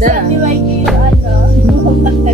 ganda. Di ba yung ano? Ang puno na.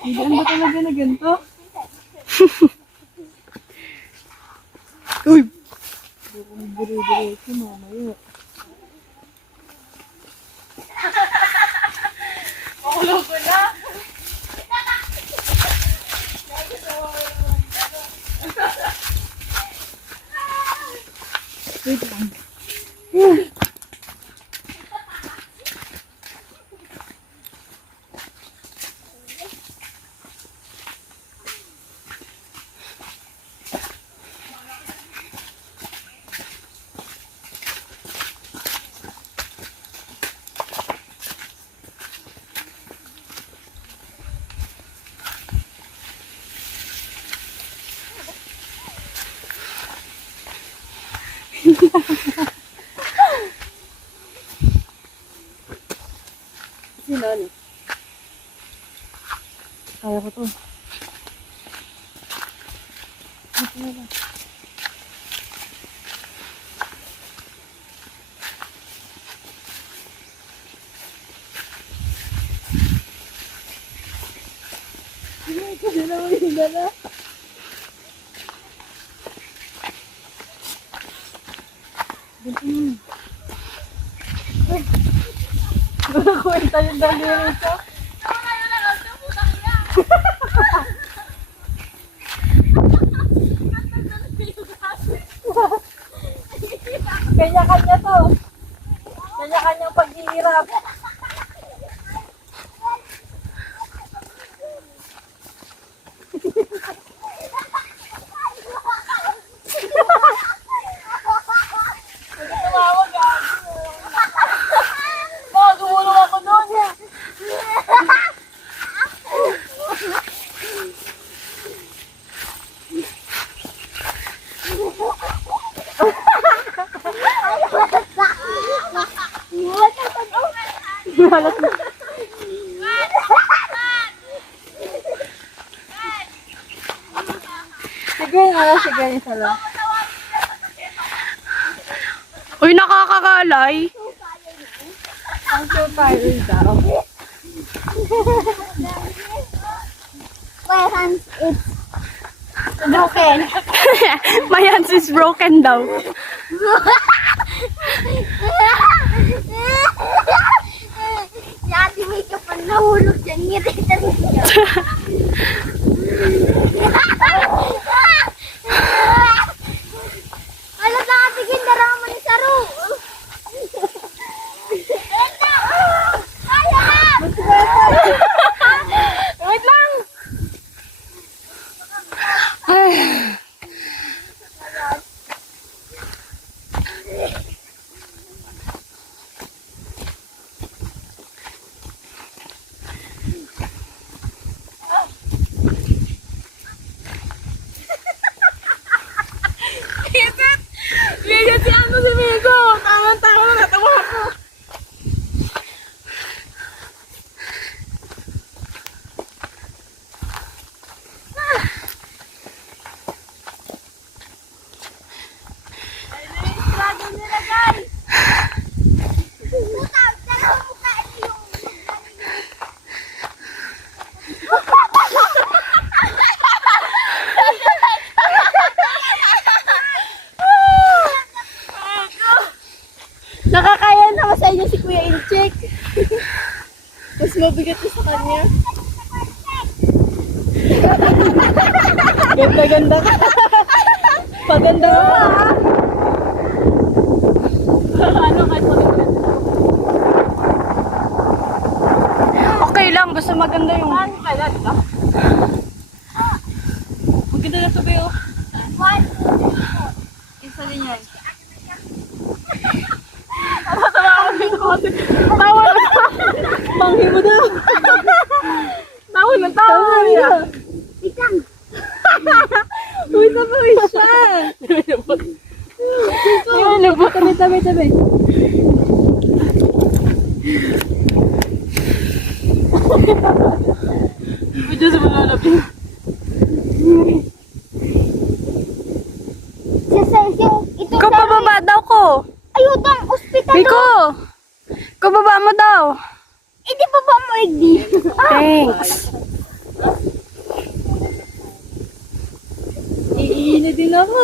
Diyan ba talaga na ganito? Uy! Buro-diretso mamaya. Makulog ko na! Wait lang. Sinon. Kaya ko to. Dito na ba? Dala. Kwenta yung daliri ito. Kanya-kanya to. Kanya-kanyang paghihirap. Sige, isa lang. Uy, nakakakalay. I'm so tired daw. My hands is broken. My hands is broken daw. Si Ate May ka pa nahulog dyan. Ngiritan niya. Alam na Ate Gindarama ni Saru. Wait lang. Ay. Lihat si ano si Migo. Tangan-tangan na natawa ako. Nakakaya naman sa inyo si Kuya Inchik. Mas mabigat na sa kanya. Ganda-ganda ka. Paganda ka pa. Ano kahit maganda? Okay lang, basta maganda yung... Saan ka lang ka? Maganda na ito, Beo. Isa din yan. Tawa ko ng kote. Tawa na. Manghi mo daw. Tawa na tawa. Ikang. Uy, tabi siya. Ay, lubot. Tabi. Diyos mo lalapin. Ito Ikaw pababa daw ko. Ayutang ospital. Biko! Ikaw baba mo daw. Hindi pa ba mo igdi? Thanks. Iina din ako.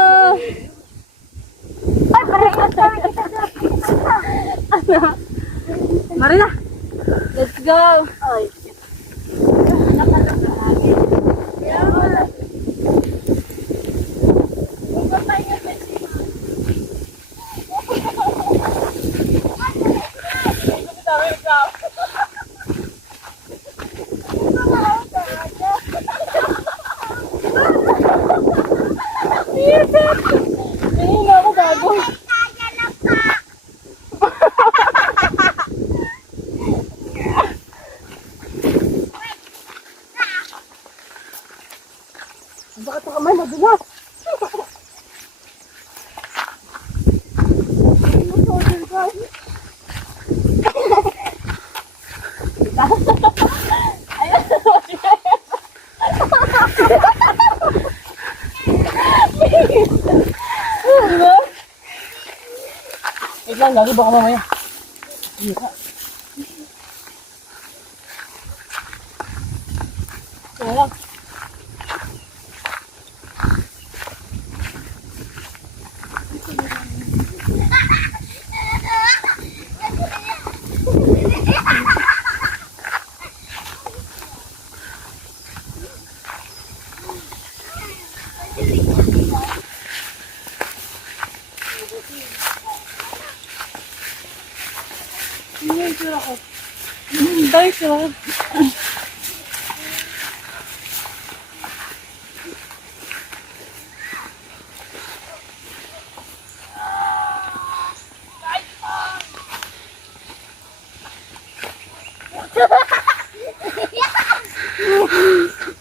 Ay, parang Marina. Let's go. Ay. Hindi ako bago. Bakit ako may madulas? Diba? Wait lang, gagi baka mamaya. Iya. Wala. Dahil sila.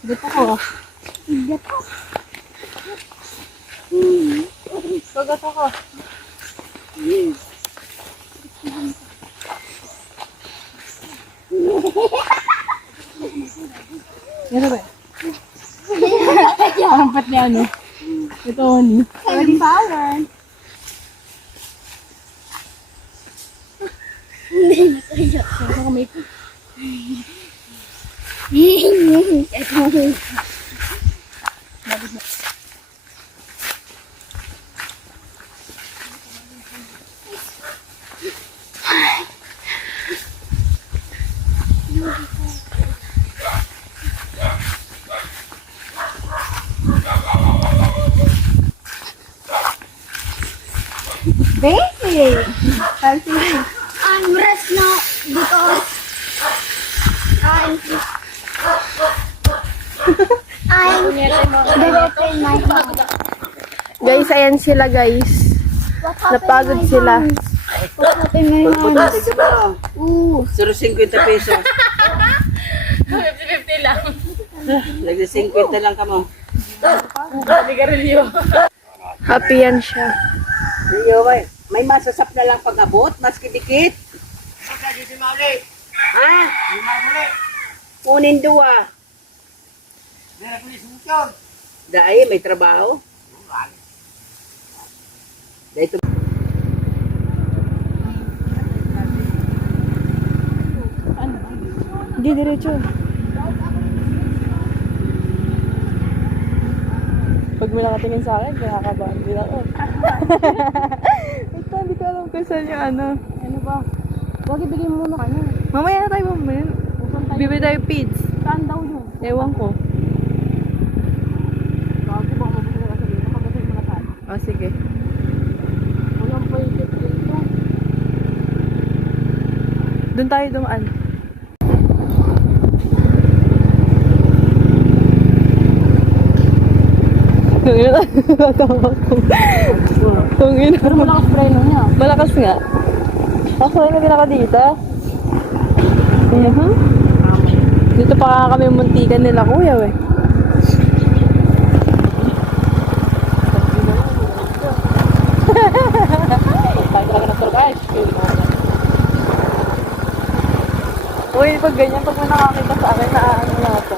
Dito ko. Bagat ako. Ano ba? Ang pat niya ano? Ito ni. Power. Saan ka may Baby. I'm rest now because I'm developing my hand. Guys, ayan sila guys. What happened Napagod to my sila. hands? What happened to my hands? Ooh. 50 pesos. 50-50 lang. Lagi 50 lang kamo. Hindi ka rin yun. Happy yan siya. Iyo, may masasap na lang pag-abot, mas kidikit. Ha? Kunin duwa. Dahil may trabaho. Dahil ito. Hindi, diretso. Pag may nakatingin sa akin, nakakabahan din ako. Ito, hindi ko alam kung saan yung ano. Ano ba? Huwag ibigay mo muna kanya. Mamaya na tayo mamaya. Bibili tayo pids. Saan daw yun? Ewan ko. Bago. O, sige. Walang pwede dito. Doon tayo dumaan. Tungina. Tungina. Pero malakas preno niya. Malakas nga. Ako na din ako dito. Dito pa kami muntikan nila kuya eh. Uy, pag ganyan, pag may nakakita sa akin, ano na ako.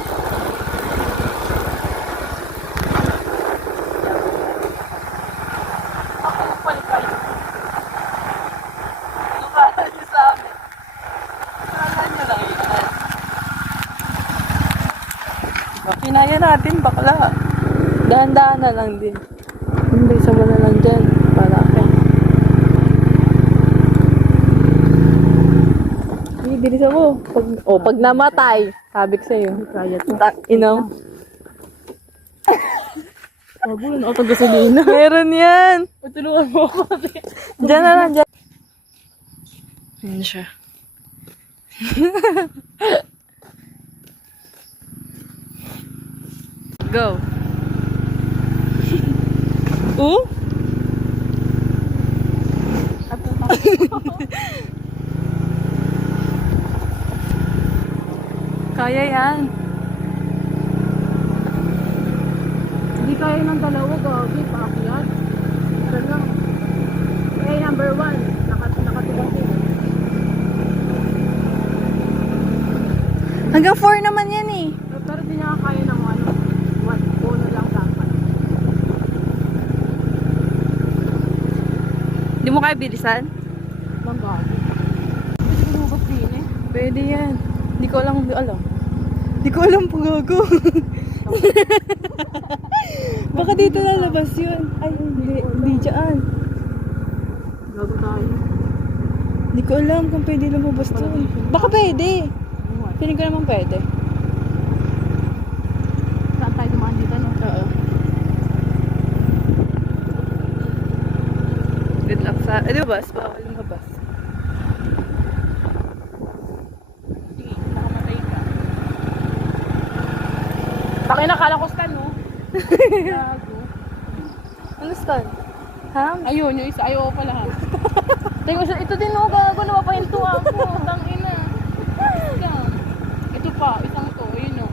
Kinaya natin, bakla. Dahan-dahan na lang din. Hindi, sama na lang dyan. Para akin. Hindi, bilisan mo. Pag namatay, sabi ko sa'yo. Inaw. Wag mo na ako gasolina. Meron yan. Tulungan mo ako. Diyan na lang, dyan. Yan siya. Go. Kaya yan. Hindi kaya ng dalawa, gagi, paakyat. Ito lang. Eh, number 1. Nakatulong din. Hanggang 4 naman yan eh. Pero di niya kaya ng ano. 1 puno lang dapat. Hindi mo kaya bilisan? Lang gagi. Pwede ko lugot din eh. Pwede yan. Hindi ko alam. Hindi ko alam kung gago. Baka dito lalabas yun. Ay, hindi dyan. Gago tayo. Hindi ko alam kung pwede lumabas doon. Baka pwede. Feeling ko naman pwede. Saan tayo dumaan dito, no? Oo. Good luck sa... Eh, lumabas? Bawal lumabas. Sige, nakamatay ka. Bakit nakala ko stand, no? Gago. Ano stand? Ham? Ayun, yung isa. Ayaw pala, ha? Tingnan mo, ito din, no? Gago, napapahinto ako. Tangina. Scam. Ito pa, isang to. Ayun, no?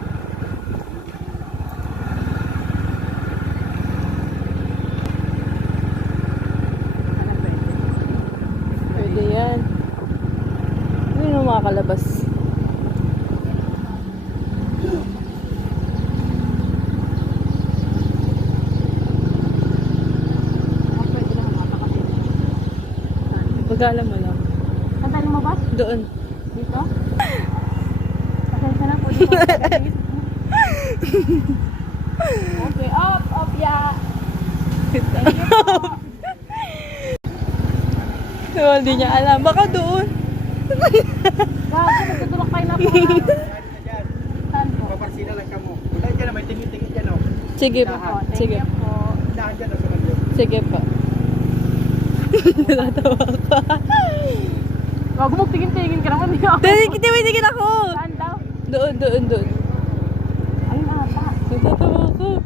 Ano pwede? Pwede yan. Hindi naman makakalabas. Ang pwede lang makakapit. Pag-alam mo lang. Saan tayo lumabas? Doon. Dito? Pasensya na po. Di ba? Okay, up, yeah. So, hindi niya alam. Baka doon. Gago, nagtutulak tayo na po. Saan po? Paparsina lang ka mo. Wala dyan na, may tingin-tingin dyan o. Sige po. Thank Sige. you po. Dahan dyan o sa kanyo. Sige po. Natatawa ka. Gago, magtingin-tingin ka naman. Hindi ako. Tingin ako. Saan daw? Doon. Ayun ata. Natatawa ko.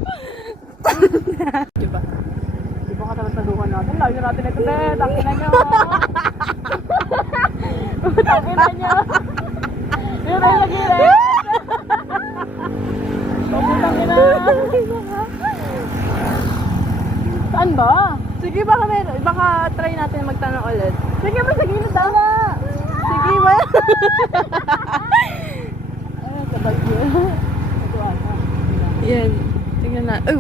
Diba? Di ba katataduhan natin? Lagi na natin ito, eh. Tangina nyo. Tangina nyo. Yun ay lagi, eh. Tangina. Saan ba? Sige, baka try natin magtanong ulit. Sige ba, sige na daw. Sige ba? Ayun, sabag yun. Ito ata. Yan. Tingnan na. Ay,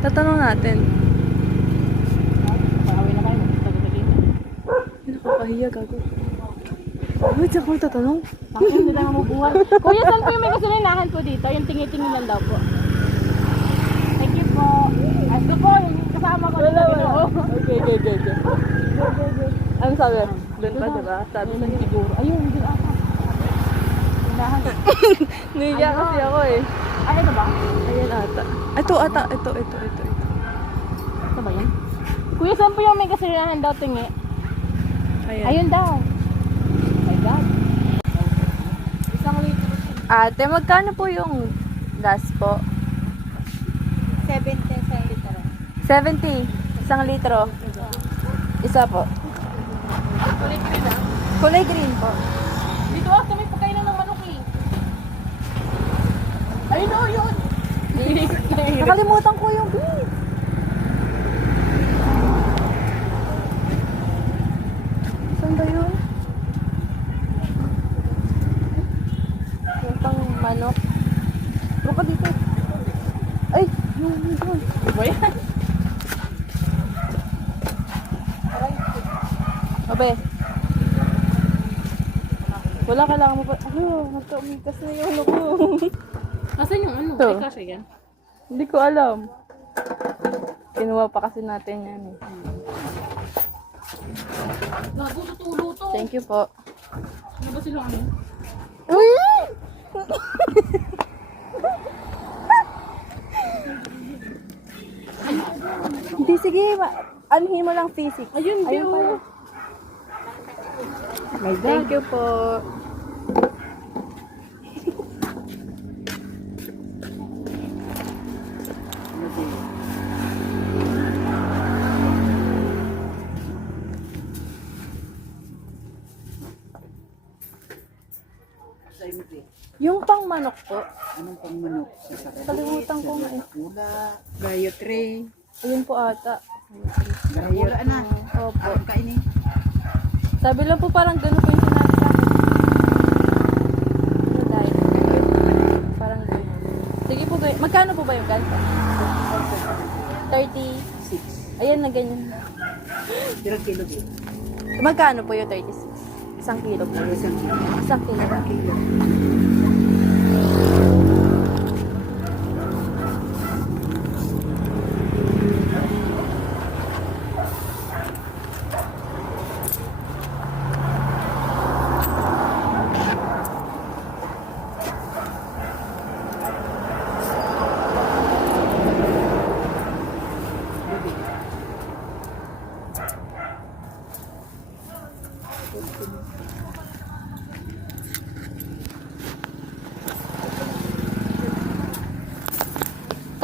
tatanong natin. Pakawin na kayo. Taga-taga. Ay, nakakahiya, gago. Wait, saan ko tatanong? Bakit hindi tayo mabubuhan? Kuya, saan po yung may gasolinahan po dito? Yung tingi-tingin lang daw po. Thank you po. Ito po, yung kasama ko dito. Okay. Ano sabi? Doon pa, diba? Sabi Ayun, sa'yo. siguro. Ayun, hindi ata. Tindahan. Nahiya Ano? kasi ako eh. Ay, ito ba? Ayan ata. Ito. Ito ba yun? Kuya, saan po yung may gasolinahan daw tingi? Ayan. Ayun daw. Oh my God. Isang litro. Ate, magkano po yung gas po? 70 sa litro. 70. Isang litro. Isa po. Kulay green ah. Kulay green po. Dito ah, may pagkainan ng manok eh. Ayun o, yun. Nakalimutan ko yung beef. Saan ba yun? Yung pang manok. Bro ka dito. Ay! Yung doon. Ba yan? Abe. Wala, kailangan mo pa. Nagkaumikas na yung ano ko. Nasaan yung ano? Ito. Ay, kasi yan. Hindi ko alam. Kinuha pa kasi natin yan eh. Gago, tutulo to. Thank you po. Ano ba sila ano? Uy! Hindi, sige. Anuhin mo lang physics. Ayun, Ayun pala. Thank you po. Yung pang manok po. Anong pang manok? Kalimutan ko nga eh. Pula. Gayo tray. Ayun po ata. Gayo na. Opo. Ang kainin. Sabi lang po parang gano'n po yung sinabi sa akin. Ano dahil? Parang gano'n. Sige po, magkano po ba yung ganito? 36. Ayan na ganyan. Ilang kilo din? Magkano po yung 36? Isang kilo po. Isang kilo. Isang kilo. Kilo.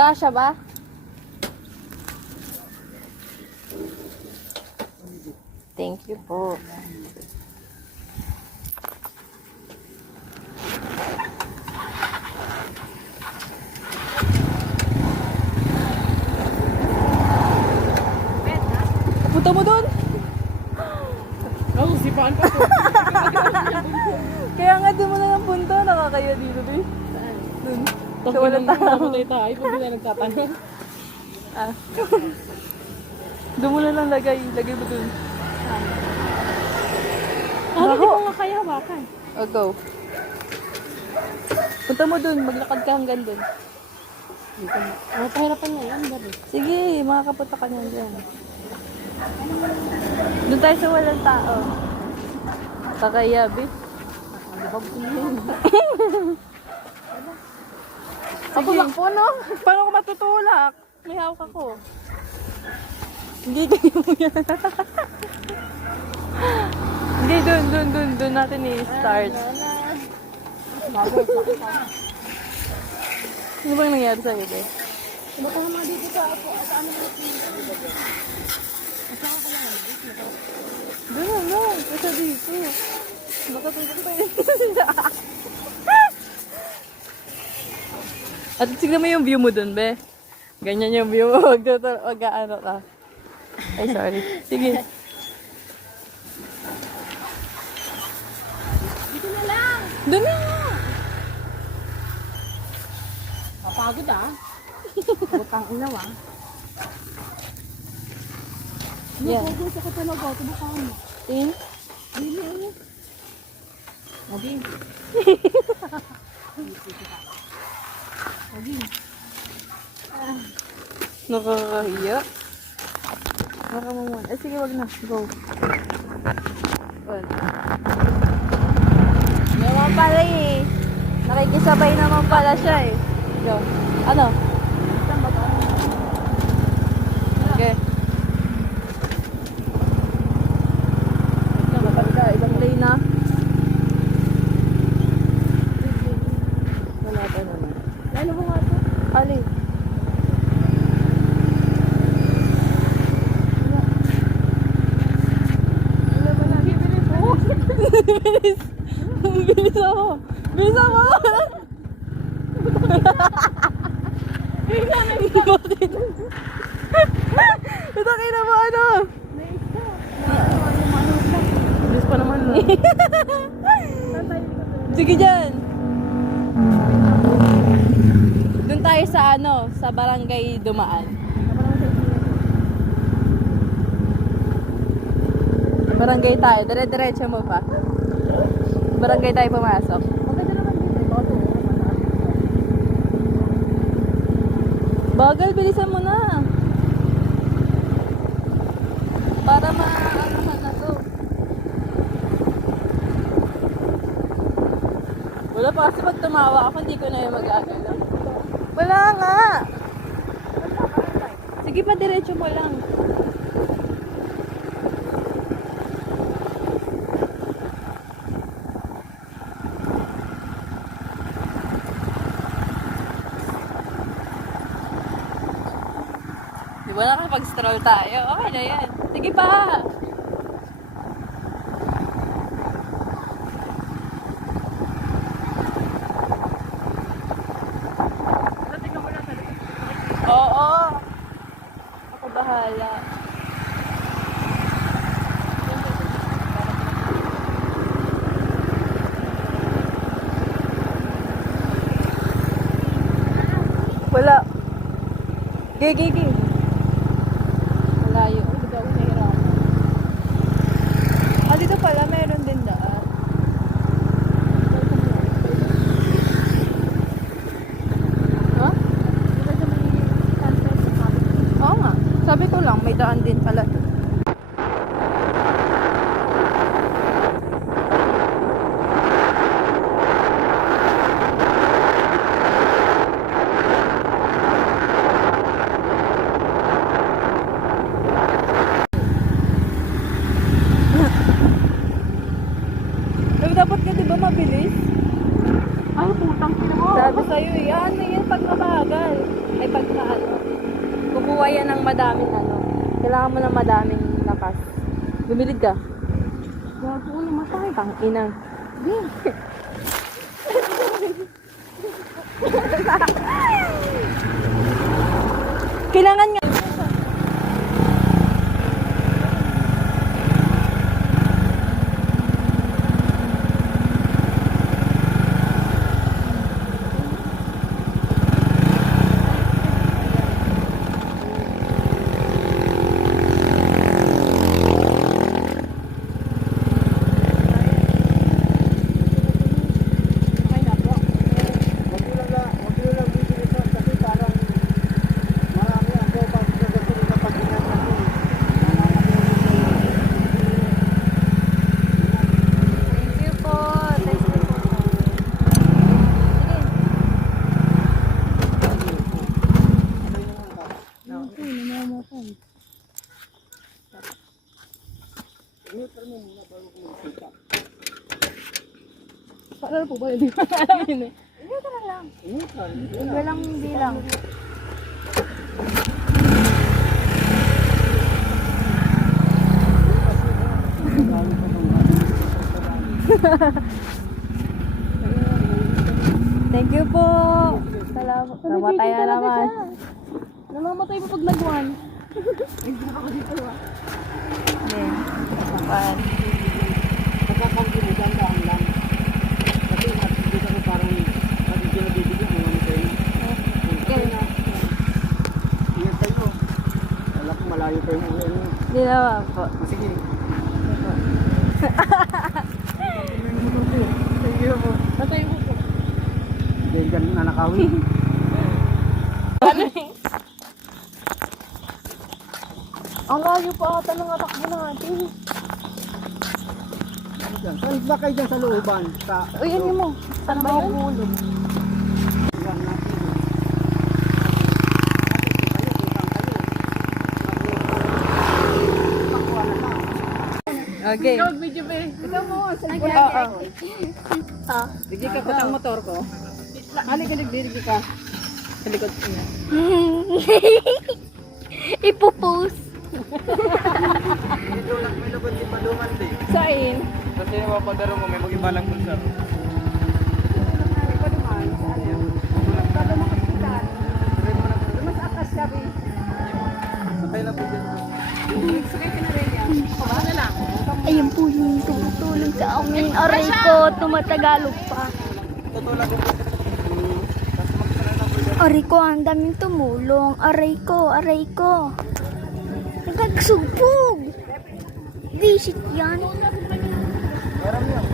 Kasha ba? Thank you po. Punta mo dun! Oh, sipaan pa to. Kaya nga di mo na lang punta, nakakaya dito din. Dun. Tapos Sa walang tao. Mamatay tayo pag na nagtatanong. Ah. Doon mo na lang lagay. Lagay mo dun. Hindi ko nga kaya hawakan. O, go. Punta mo dun. Maglakad ka hanggang dun. Oh, pahirapan na yan, bari. Sige, makakapunta ka niyan dyan. Doon tayo sa walang tao. Kakaya, bitch. Ako lang po, no? Paano ko matutulak? May hawak ako. Hindi, ganyan mo yan. Hindi, dun natin i-start. Ano bang nangyari sa'yo, be? Baka naman dito sa ako. Ano Doon na lang, kasi dito. Baka tutok tayo. At tignan mo yung view mo dun, be. Ganyan yung view mo. Wag ano ka. Ay, sorry. Sige. Dito na lang. Doon na nga. Mapagod ah. Butang inaw, ah. Yan. Mapagod sa katalaga. Tubukan mo. Tin? Okay. Nakakahiya. Nakamamuan. Ay, sige, wag na. Go. Wala. Naman pala eh. Nakikisabay naman pala siya eh. Go. Ano? Okay. Ano ba nga ito? Alin? Wala ba na? Bibilis mo. Bilis! Bilis ako! Bilis ako! Bakit? Ito kayo na mo ano? Bilis pa naman no. Sige dyan! Doon tayo sa ano, sa barangay Dumaan. Barangay tayo, dire-diretso mo pa. Barangay tayo pumasok. Maganda naman dito. Baka ito. Bagal, bilisan mo na. Para ma-anuhan na to. Wala pa kasi pag tumawa ako, hindi ko na yung mag-agalaw. Wala nga. Sige pa, diretso mo lang. Di ba nakapag-stroll tayo? Okay na yan. Sige pa! Oo! Ako bahala. Wala. Gigi. Malayo. Dito ako nahirapan. Ah, dito pala meron din daan. Ha? Dito sa may sunset sa kapit. Oo nga. Sabi ko lang, may daan din pala. Pero dapat ka di ba mabilis? Ay, putang ina mo. Sabi sa'yo, yan na yan pag mabagal. Ay pag na ano. Kukuha yan ng madaming ano. Kailangan mo ng madaming lakas. Bumilid ka. Gago ko namatay. Tang-inang. Kailangan nga. Thank you po. Thank you po. Paano po ba? Hindi ko alam yun eh. Walang bilang. Thank you po. Salamat. Namatay na naman. Namamatay pa pag nagwan. Hindi. Napan. Pagkakangkiligan ka ang lang. Kasi dito ko parang pag pinabibigyan mo naman kayo. Okay na. Ingat kayo. Wala ko malayo kayo mo. Hindi naman po. Sige. Thank you po. Patay mo po. Dahil ganun na nakawin. Ang layo pa ata ng atakbo natin. Saan ba kayo dyan sa looban? Sa Uy, ano mo? Saan ba yung ulo? lang natin. Okay. Ikaw, video ba eh? Ikaw mo. Oo. Sige, kapatang motor ko. Halika, nagdirigi ka. Sa likod ko niya. Ipopost. Ito lang may laban si Paduman din. Sain? Kasi yung mga padaro mo, may mag-ibalang pulsar. Sakay na po dyan. Ayun po yung tumutulong sa amin. Aray ko, tumatagalog pa. Tutulak ko po. Tapos magkala na po dyan. Aray ko, ang daming tumulong. Aray ko, aray ko. Nagkagsubog. Visit yan. Meron yun.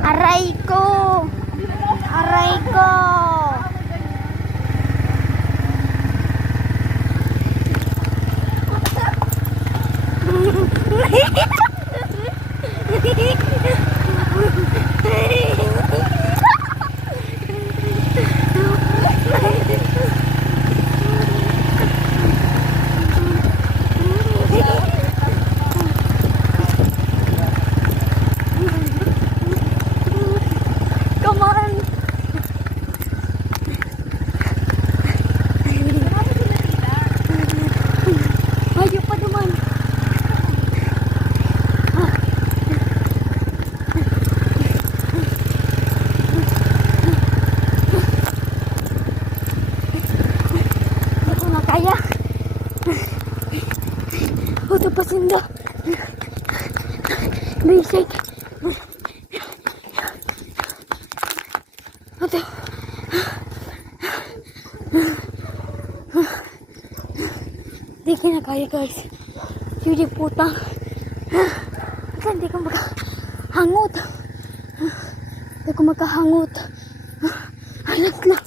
Aray ko. Aray ko. Come on. Ayaw pa naman. Hindi ko na kaya. Tapasin daw. Basic. Ito. Hindi ko na kaya, guys. Hindi putang. Hindi ko makahangot. Hindi ko makahangot. Alat lang.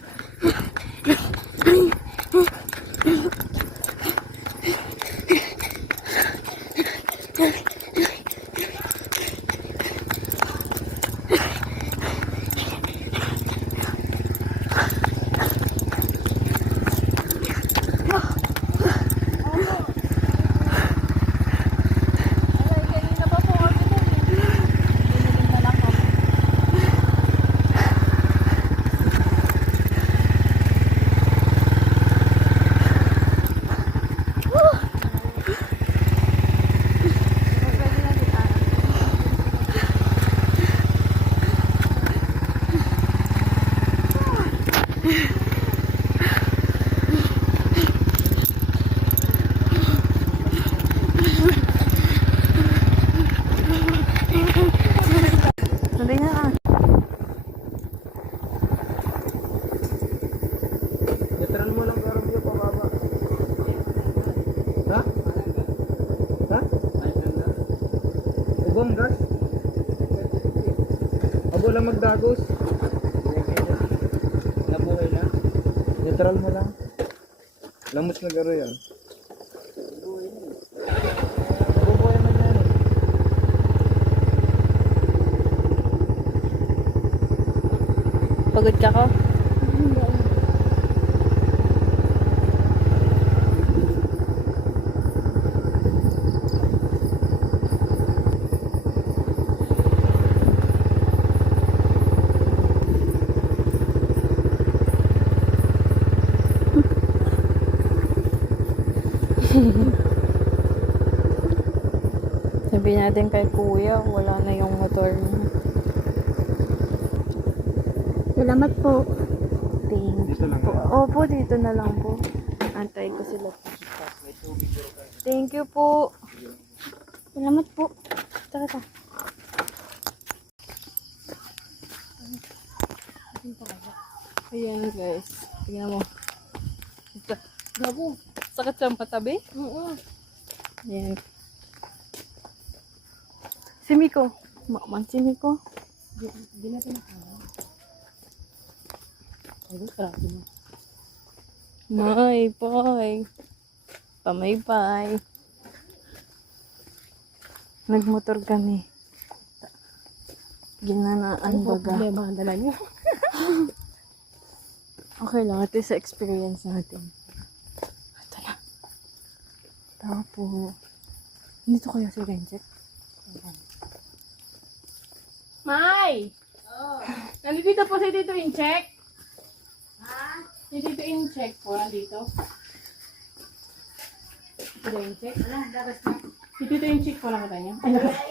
Sabi na ah. Literal mo lang parang yung pababa. Ha? Ha? Ubong gas? Abo lang magdagos. Nabuhay na. Literal mo lang. Lamos na garo yan. Nabubuhay man yan eh. Pagod ka ko? Sabi natin kay kuya, wala na yung motor niya. Salamat po. Thank Dito lang you po. yan. Opo, dito na lang po. Antayin ko sila. Thank you po. Salamat po. Tsaka ta. Ayan guys. Tingnan mo. Ito. Gabo. Sakit siyang patabi? Oo. Ayan. Si Miko. Makman si Miko. Hindi natin nakala. Ay, sarap mo. May pay. Pamaypay. Nagmotor kami. Ginanaan baga. Problema ang dala niyo. Okay lang, ito sa experience natin. Ito na. Tapo. Dito kaya si Renjet? May! Nandito po si Tito Incheck. Si Tito Incheck po, nandito. Tito Incheck? Si Tito Incheck po nakita niya.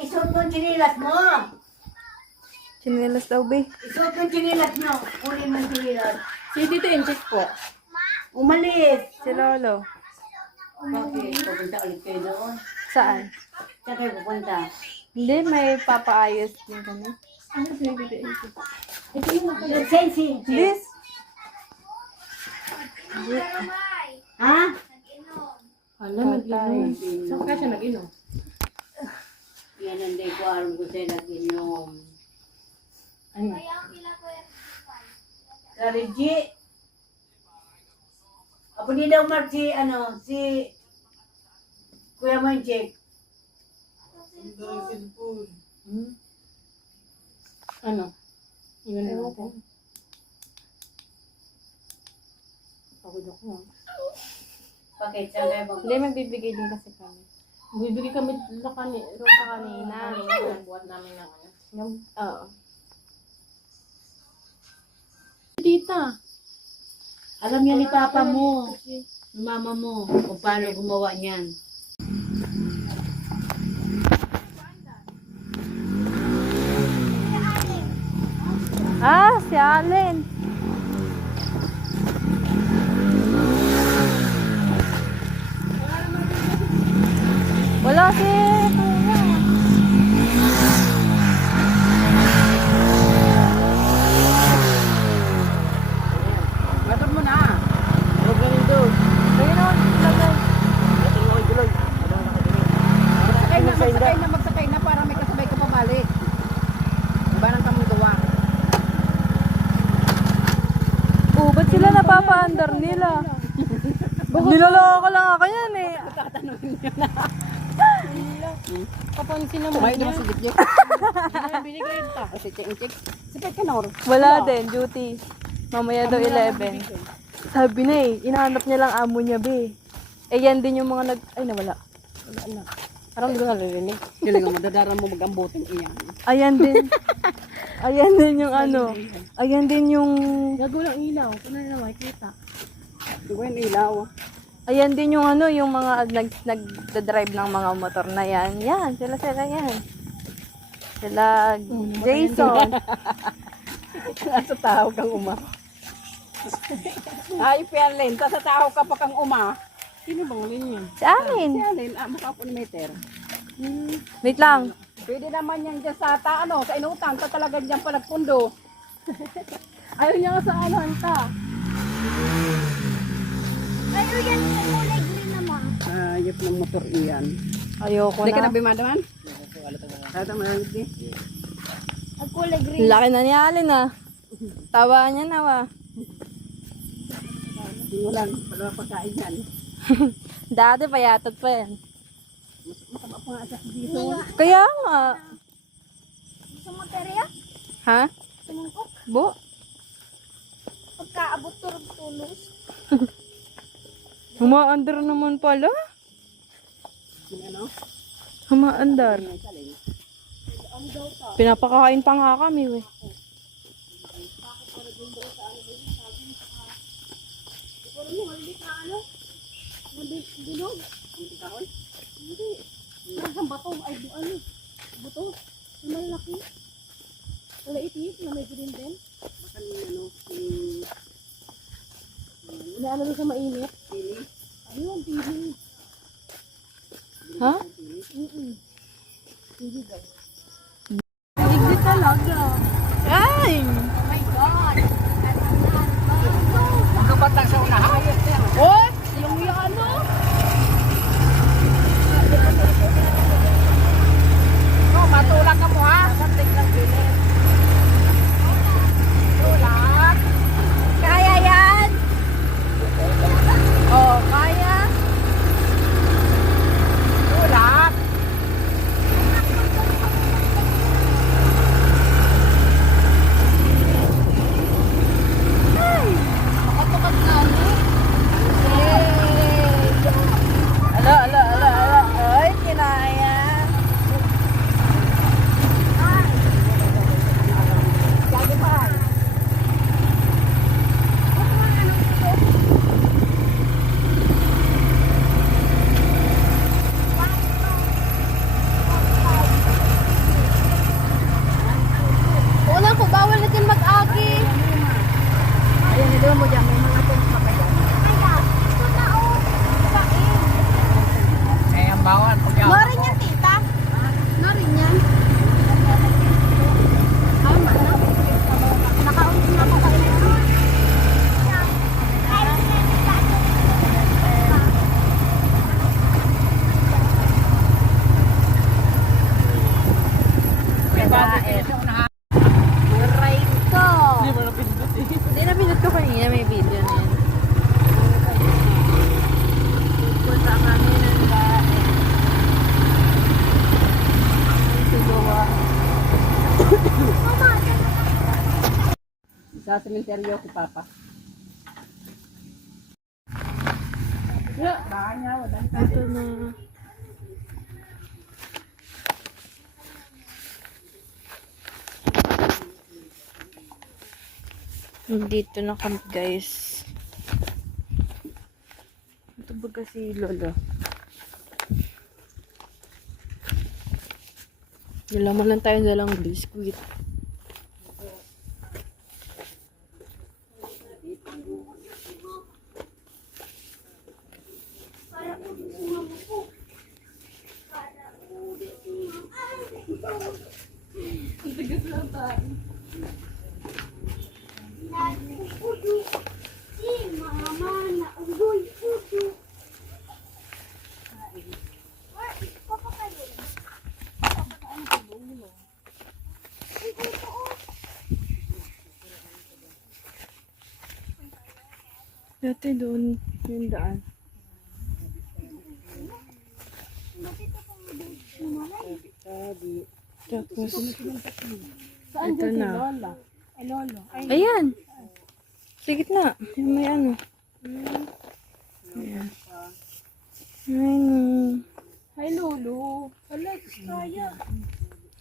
Isuot mo ang chinilas mo. Chinelas daw, be. Isuot mo ang chinilas mo. Kunin mo ang chinilas. Si Tito Incheck po. Umalis. Si Lolo. Bakit? Pupunta ulit kayo doon. Saan? Saan kayo pupunta? Hindi, may papaayos din kami. Ano si Tito Incheck? Ito yung nakita. Sensing. This? Ha? Alam, nag-inom. Saan ka siya nag-inom? Yan ang day ko. Alam ko sa'yo nag-inom. Ano? Karigi. Apo di daw si, si Kuya Manchik. Hmm? Ano? Iwan na natin. Pagod ako. Bakit? Saan kayo mag- Hindi, magbibigay din kasi kami. Bibigay kami sa kanina. Buhat namin ng ano. Oo. Tita. Alam yan ni Papa mo, ni Mama mo, kung paano gumawa niyan. Ah, si Allen. Wala si Kuya. Matod mo na. Huwag na rin doon. Ayun naman, lagay. Ito mo ituloy. Magsakay na para may kasabay ka pabalik. Iba nang kami gawa. Oh, ba't sila napapaandar nila? Niloloko lang ako yan eh. Kapansin naman May niya. naman si Dikjek. Binigay ta. Si Check. Si Pet Kanor. Wala din, duty. Mamaya daw 11. Sabi na eh, inahanap niya lang amo niya be. Eh yan din yung mga nag... Ay nawala. Wala na. Parang hindi ko nalilinig. Galing mo, madadara mo mag-ambuting iyan. Ayan din. Ayan din yung ano. Ayan din yung... Gago lang ilaw. Kung na makikita. Di ba yung ilaw? Ayan din yung ano, yung mga nagda-drive ng mga motor na yan. Yan, sila yan. Sila Jason. Sa tao kang uma. Ay, Perlin, sa tao ka pa kang uma. Sino bang linya? Si Alin. Si Alin, mukha po ni Meter. Wait lang. Pwede naman yan dyan sa sa inutang, ta talaga dyan pa nagpundo. Ayaw niya nga sa ano, ta. Pero yan yung kulay green naman. Ayop ng motor iyan. Ayoko Hindi ka na. na bimadaman? Kaya ito maramit eh. Ang kulay green. Laki na ni Alin ah. Tawa niya na wa. Simulan, wala pagkain yan. Dati payatot pa yan. Mataba pa nga siya dito. Kaya nga. Gusto mo teriya? Ha? Tumungkok? Bo? Pagkaabot tulos. Humaandar naman pala. Ano? Humaandar. Pinapakain pa nga kami we. Ang bato. Ay, ano? Buto. Ang malaki. Malaitis na may green din. Baka ni ano, Inaano doon sa mainit. pili. Ayun, pili. Ha? Pili daw. Hindi talaga. Ay! Magkapatang sa unahan. Oh! Yung ano? No, matulak ka mo ha. Something lang pili. Tulak. Kaya yan! Oh, kaya? Tulak. Sa sementeryo si Papa. Ito na. Dito na kami, guys. Ito ba kasi lolo? Nilaman lang tayo dalang biskuit. Dati doon yung daan. Tapos, Saan ito dyan si na. Lola? Ay, Lolo. Ay, Ayan! Sa gitna. Yung may ano. Ayan. Ayun. hi, Lolo. Hala, Diskaya.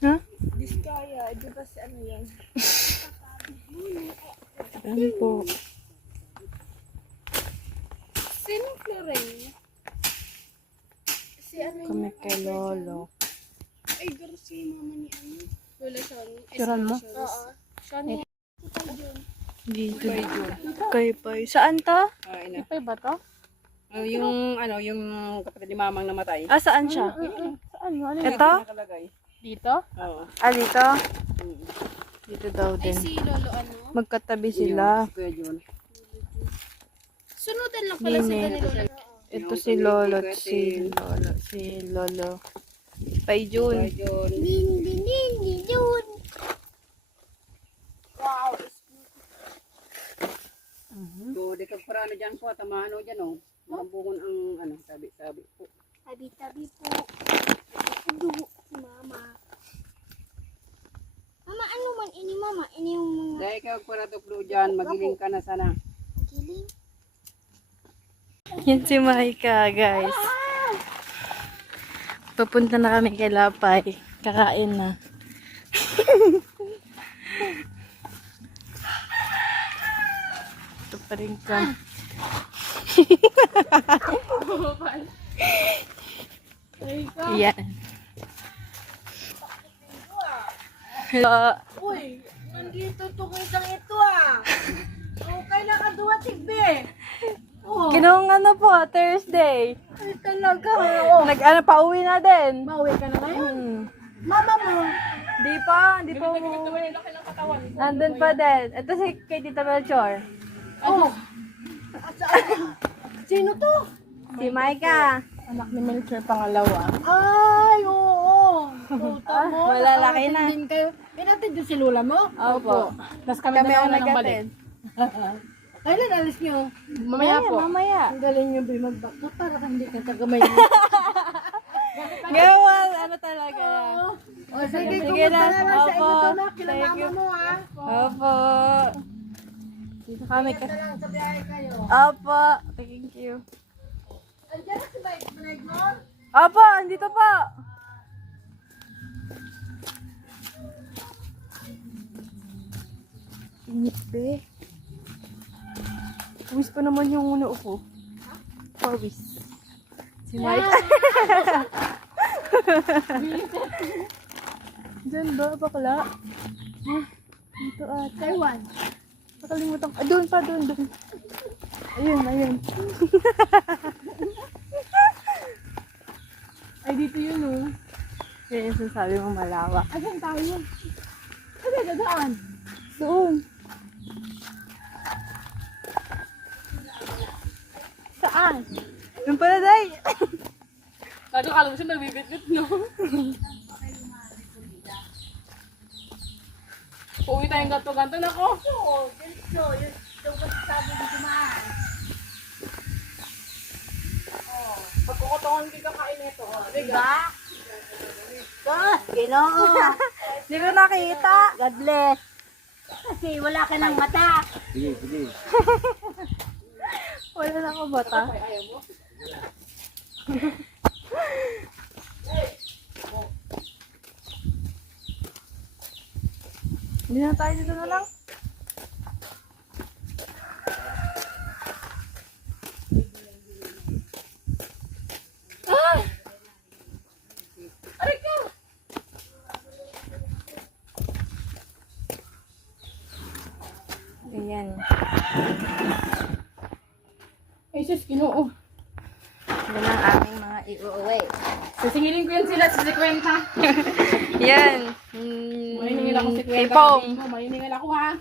Ha? Diskaya. Di ba si ano yan? Ayan po. Sino Lorraine? Si ano Kami kay Lolo. Ay, garo si mama ni ano? Lola Shani. Tiran mo? Oo. Shani. Dito. Kay Pai. Saan to? Ina. Ipay ba to? Yung ano, yung kapatid ni Mamang namatay. Ah, saan siya? Saan yun? Ano yun? Ito? Nakalagay. Dito? Oo. Ah, dito? Dito daw din. Si Lolo ano? Magkatabi sila. Kuya John. Sunutan lang pala sila ni Lola. Ito si Lolo at si Lolo. Si Lolo. Pai Jun. Kuya John. So, di kag parano dyan po, tamano dyan o. Mabungon ang ano, sabi po. Tabi-tabi po. Dugo si mama. Mama, ano man ini mama? Ini yung mga Dahil kag paratuklo dyan, magiling ka na sana. kiling. Yan si Maika, guys. Papunta na kami kay Lapay. Kakain na. Ito pa rin ka. Yan. Hello. Uy, nandito itong isang ito ah. Okay na kaduwa tigbe. Ginawang ano po, Thursday. Ay talaga. Oh. Nag-ano, pauwi na din. Mauwi ka na ngayon. Mama mo. Di pa, di pa. Nandun pa din. Ito si kay Tita Melchor. Oh. Sino to? Si Maika. Anak ni Melchor pangalawa. Ay, oo. Puta mo. Malalaki na. Din kayo. Pinatid yung si Lola mo? Opo. Tapos kami Kami dalawa ang na lang balik. nag-attend. Kailan alis nyo? Mamaya po. Mamaya. Ang galing nyo ba magbakot para hindi ka tagamay. Gawan, ano talaga. O sige, Sige na. kumusta naman sa Opo. inyo to na? Kila Thank mama you. mo ha? Opo. Dito kami ka. Lang sa biyahe kayo. Opo. Thank you. Andiyan na si Mike Mon? Opo, andito po. Init be. Pawis pa naman yung una upo. Pawis. Si Mike. Diyan ba, bakla? Dito at. Taiwan. Nakalimutan ko. Ah, doon pa, doon. Ayun, ayun. Ay, dito yun oh. Yan yung sinasabi mo malawak. Asan tayo? Kasi dadaan. Doon. Saan? Doon pala, day. Lalo ka lang siya nagbibit-bit, no? Uwi tayong ganto-ganto na ko. Pagkukutungan di ka kain ito. Diba? Ginoo. Hindi ko nakita. God bless. kasi wala ka ng mata. Sige, sige. Wala na ako bata. Hindi na tayo dito na lang. Ayan. Ay, sus, ginoo. Yan ang aming mga iuuwi. Sisingilin ko yan sila sa 50. Yan. Mahiningil ako sa 50. Tipong. Mahiningil ako ha.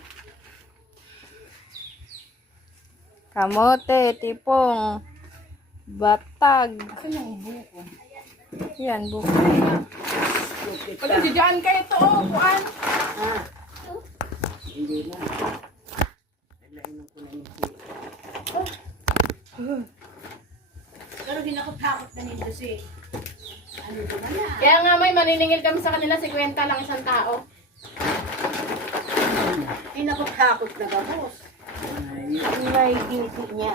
Kamote, tipong. Batag. Saan yung buko? Yan, buko. Pag nandiyan kayo to, kuan. Hindi na. Nalainan ko na yung Pero ginakot-hakot na nito si ano doon na. Kaya nga may maniningil kami sa kanila, 50 lang isang tao. Ginakot-hakot na gabos. Ay, ginito niya.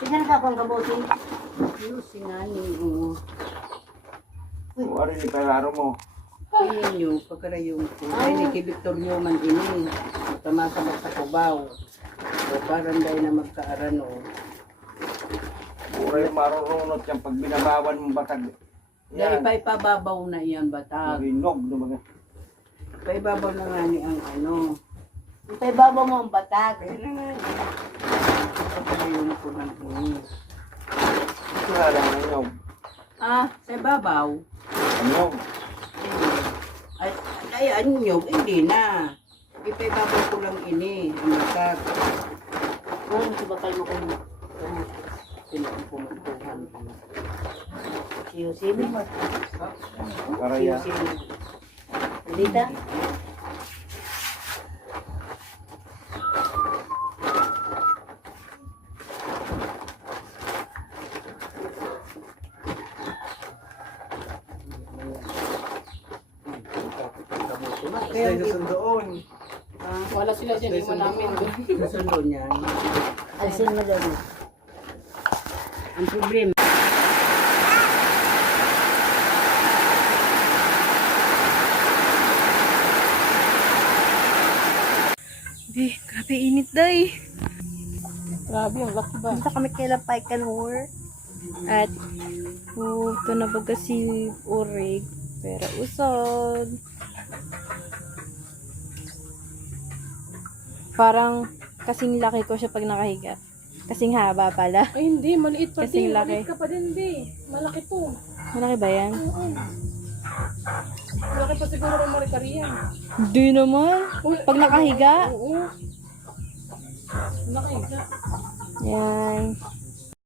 Sinan ka kung gabosin? Yung sinani, oo. Kung ano ni kalaro mo. Ayun nyo, pagkarayong ko. Ay, ni kay Victorio man ini. Tamasabat sa Cubao. O parang dahil na magkaarano. Pura yung marurunot yan pag binabawan mong batag. Dahil Yan. pa ipababaw na iyan batag. Rinog, dumaga. Paibabaw na nga ni ang ano. Paibabaw mo ang batag. Pagkarayong ko man ini. Ito na lang ang nyog. Sa ibabaw. Ang nyog. Ay, ano nyo? Hindi na. Ipaibabaw ko lang ini. Ang batag. Kung sabakal mo kung pinagpumuntuhan. Siyosini mo. Karaya. Siyosini. Dita? Kaya susundoon. Wala sila dyan, iwan namin. Susundo niya. Alisin mo doon. Ang problema. Grabe init day. Grabe, ang laki ba? Punta kami kay Lapaycanhor. At ito na baga si Urig. Pero usod. Parang kasing laki ko siya pag nakahiga. Kasing haba pala. Ay, hindi, maliit pa Kasing din. laki. Maliit ka pa din, di. Malaki to. Malaki ba yan? Malaki pa siguro ng marikariyan. Hindi naman. Pag nakahiga. Oo. Malaki ka. Yan.